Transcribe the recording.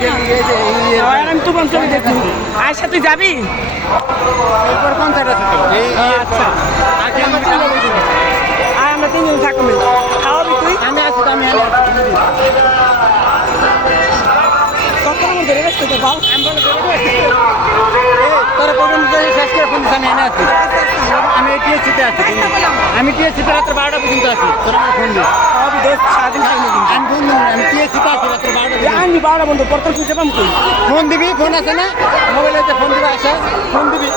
আমি তো বন্ধ দেখি আয়সা তুই যাবি আচ্ছা আর আমরা তিনজন থাকবো খাওয়াবি তুই আমি আছি তো আমি কতক্ষণের মধ্যে রেস্ট তো পাও তোরা প্রথম শেষ করে ফোন আমি এনে আছি আমি টিএসসিতে আছি আমি টিএসসিতে রাত্রে 12টা পর্যন্ত আছি তোরা আমার ফোন দিস খাওয়াবি দোস্ত সারাদিন খাইনি কিন্তু আমি ফোন দিন আমি টিএসসিতে আছি রাত্রে 12টা আনবি 12টা বন্ধু প্রথম খুঁজে পাম তুই ফোন দিবি ফোন আছে না মোবাইলে ফোন দিবি আসা ফোন দিবি